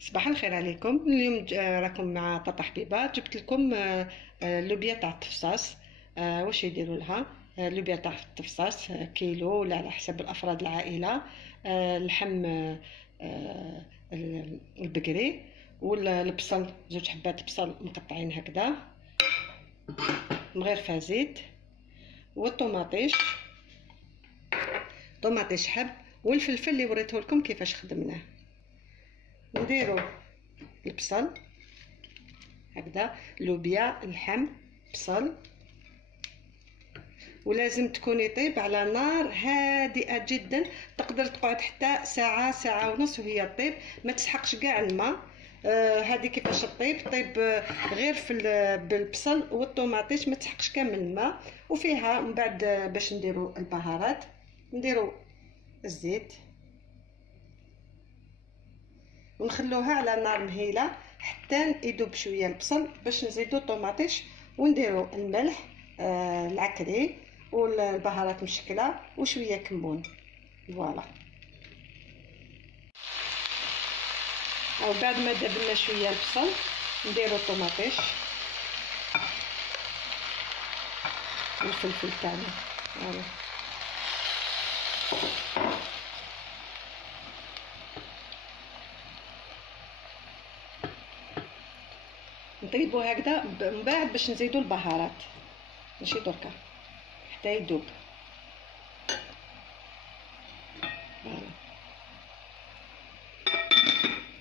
صباح الخير عليكم. اليوم راكم مع طاطا حبيبه. جبت لكم اللوبيا تاع التفصاص. واش يديروا لها؟ اللوبيا تاع التفصاص كيلو ولا على حسب الافراد العائله. اللحم البقري والبصل، 2 حبات بصل مقطعين هكذا من غير فازيت، والطوماطيش حب، والفلفل اللي وريته لكم كيفاش خدمناه. نديرو البصل هكذا، لوبيا، اللحم، بصل، ولازم تكون يطيب على نار هادئه جدا. تقدر تقعد حتى ساعه، ساعه ونص وهي طيب، ما تسحقش كاع الماء. هذه كيفاش طيب غير في بالبصل والطوماطيش، ما تسحقش كامل الماء. وفيها من بعد باش نديرو البهارات، نديرو الزيت ونخلوها على نار مهيله حتى يذوب شويه البصل، باش نزيدو الطوماطيش ونديرو الملح، العكري والبهارات مشكله وشويه كمون. فوالا. او بعد ما دبنا شويه البصل نديرو الطوماطيش والفلفل تاعنا. فوالا. نطيبو هكذا من بعد باش نزيدو البهارات، ماشي دركا، حتى يذوب.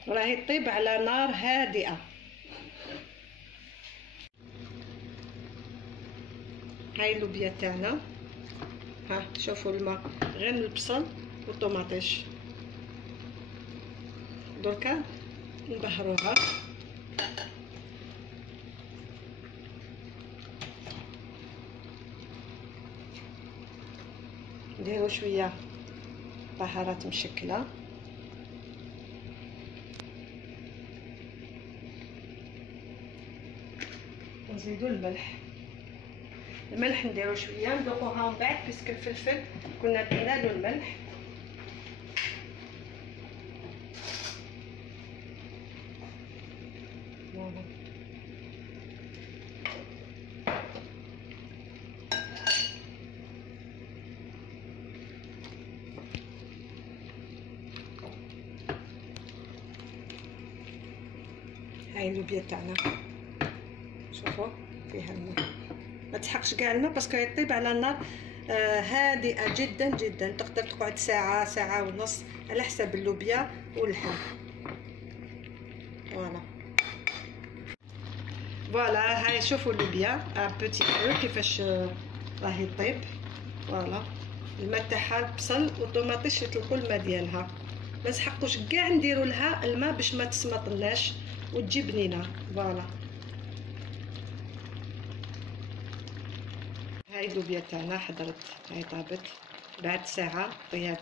راهي طيب على نار هادئه. هاي اللوبيا تاعنا، ها شوفوا الماء غير من البصل والطوماطيش. دركا نبهروها، نديرو شويه بهارات مشكله، ونزيدو الملح نديرو شويه، نذوقوها من بعد باسكو الفلفل كنا درنا له الملح. هاي اللوبيا تاعنا، شوفوا فيها الماء، ما تحقش كاع الماء باسكو يطيب على نار هادئه جدا جدا. تقدر تقعد ساعه، ساعه ونص على حسب اللوبيا واللحم. فوالا هاي شوفوا اللوبيا بوتي فو كيفاش راهي طيب. فوالا الماء تاعها، البصل والطوماطيش يطلقوا الماء ديالها، ما نسحقوش كاع نديروا لها الماء باش ما تسمطلناش وتجي بنينه. فوالا. هاي اللوبيا تاعنا حضرت، هاي طابت بعد ساعه طياب.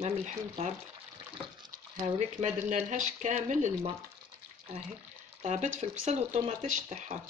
مام اللحم طاب، هاوليك ما درنا لهاش كامل الماء، هاهي طابت في البصل والطوماطيش تاعها.